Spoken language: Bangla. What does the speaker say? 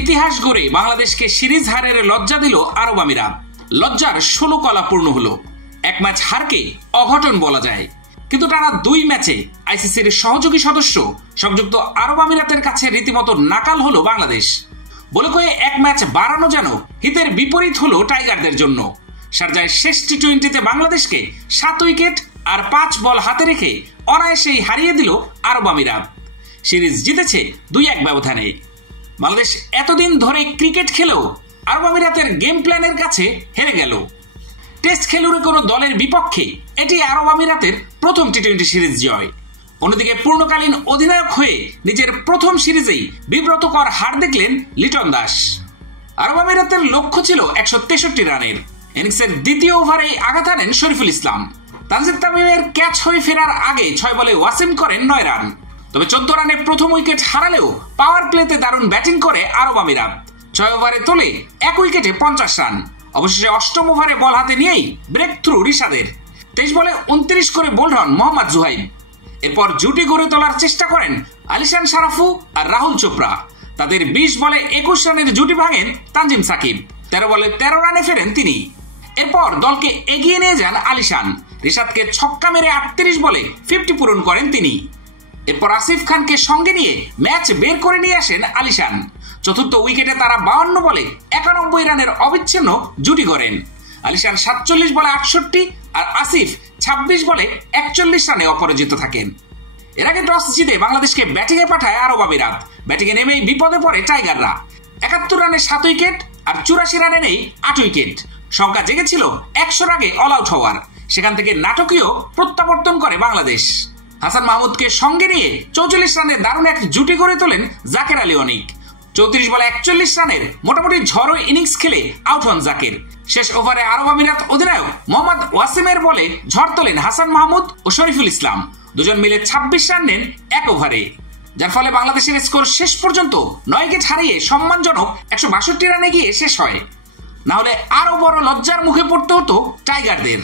ইতিহাস গড়ে বাংলাদেশকে সিরিজ হারের লজ্জা দিল আরব আমিরাত। লজ্জার 16 কলা পূর্ণ হলো। এক ম্যাচ হারকে অঘটন বলা যায়, কিন্তু টানা 2 ম্যাচে আইসিসির সহযোগী সদস্য সংযুক্ত আরব আমিরাতের কাছে রীতিমতো নাকাল হলো বাংলাদেশ। বলে কয়ে এক ম্যাচ বাড়ানো যেন হিতের বিপরীত হলো টাইগারদের জন্য। শারজায় শেষ টি-20তে বাংলাদেশকে 7 উইকেট আর 5 বল হাতে রেখে অনায়াসেই হারিয়ে দিল আরব আমিরাত। সিরিজ জিতেছে 2-1 ব্যবধানে। বাংলাদেশ এতদিন ধরে ক্রিকেট খেলেও আরব আমিরাতের গেম প্ল্যানের কাছে হেরে গেল। টেস্ট খেলুড়ে কোনো দলের বিপক্ষে এটি আরব আমিরাতের প্রথম টি-20 সিরিজ জয়। অন্যদিকে পূর্ণকালীন অধিনায়ক হয়ে নিজের প্রথম সিরিজেই বিব্রতকর হার দেখলেন লিটন দাস। আরব আমিরাতের লক্ষ্য ছিল 163 রানের। ইনিংসের দ্বিতীয় ওভারেই আঘাত আনেন শরীফুল ইসলাম। তানজিদ তামিমের ক্যাচ হয়ে ফেরার আগে 6 বলে ওয়াসিম করেন 9 রান। তবে 14 রানে প্রথম উইকেট হারালেও পাওয়ার প্লেতে দারুণ ব্যাটিং করে আরব আমিরাত। 6 ওভারে তোলে 1 উইকেটে 50 রান। অবশেষে 8ম ওভারে বল হাতে নিয়েই ব্রেক থ্রু রিশাদের। 23 বলে 29 করে বোল্ড হন মোহাম্মদ জুহাইব। এরপর জুটি গড়ে তোলার চেষ্টা করেন আলিশান সারাফু আর রাহুল চোপড়া। তাদের 20 বলে 21 রানের জুটি ভাঙেন তানজিম সাকিব। 13 বলে 13 রানে ফেরেন তিনি। এরপর দলকে এগিয়ে নিয়ে যান আলিশান। রিশাদকে ছক্কা মেরে 38 বলে 50 পূরণ করেন তিনি। এরপর আসিফ খানকে সঙ্গে নিয়ে ম্যাচ বের করে নিয়ে আসেন আলিশান। চতুর্থ উইকেটে তারা 52 বলে 91 রানের অবিচ্ছিন্ন জুটি করেন। আলিশান 47 বলে 68 আর আসিফ 26 বলে 41 রানে অপরাজিত থাকেন। এর আগে টস জিতে বাংলাদেশকে ব্যাটিংয়ে পাঠায় আরব আমিরাত। ব্যাটিংয়ে নেমেই বিপদে পড়ে টাইগাররা। 71 রানে 7 উইকেট আর 84 রানে নেই 8 উইকেট। সংখ্যা জেগেছিল 100 আগে অল আউট হওয়ার। সেখান থেকে নাটকীয় প্রত্যাবর্তন করে বাংলাদেশ। হাসান মাহমুদকে সঙ্গে নিয়ে 44 রানে দারুণ এক জুটি গড়ে তোলেন জাকের আলী অনিক। 34 বলে 41 রানের মোটামুটি ঝড়ো ইনিংস খেলে আউট হন জাকের। শেষ ওভারে আরব আমিরাত অধিনায়ক মোহাম্মদ ওয়াসিমের বলে ঝড় তোলেন হাসান মাহমুদ ও শরীফুল ইসলাম। দুজন মিলে 26 রান নেন 1 ওভারে, যার ফলে বাংলাদেশের স্কোর শেষ পর্যন্ত 9 উইকেট হারিয়ে সম্মানজনক 162 রানে গিয়ে শেষ হয়। না হলে আরো বড় লজ্জার মুখে পড়তে হতো টাইগারদের।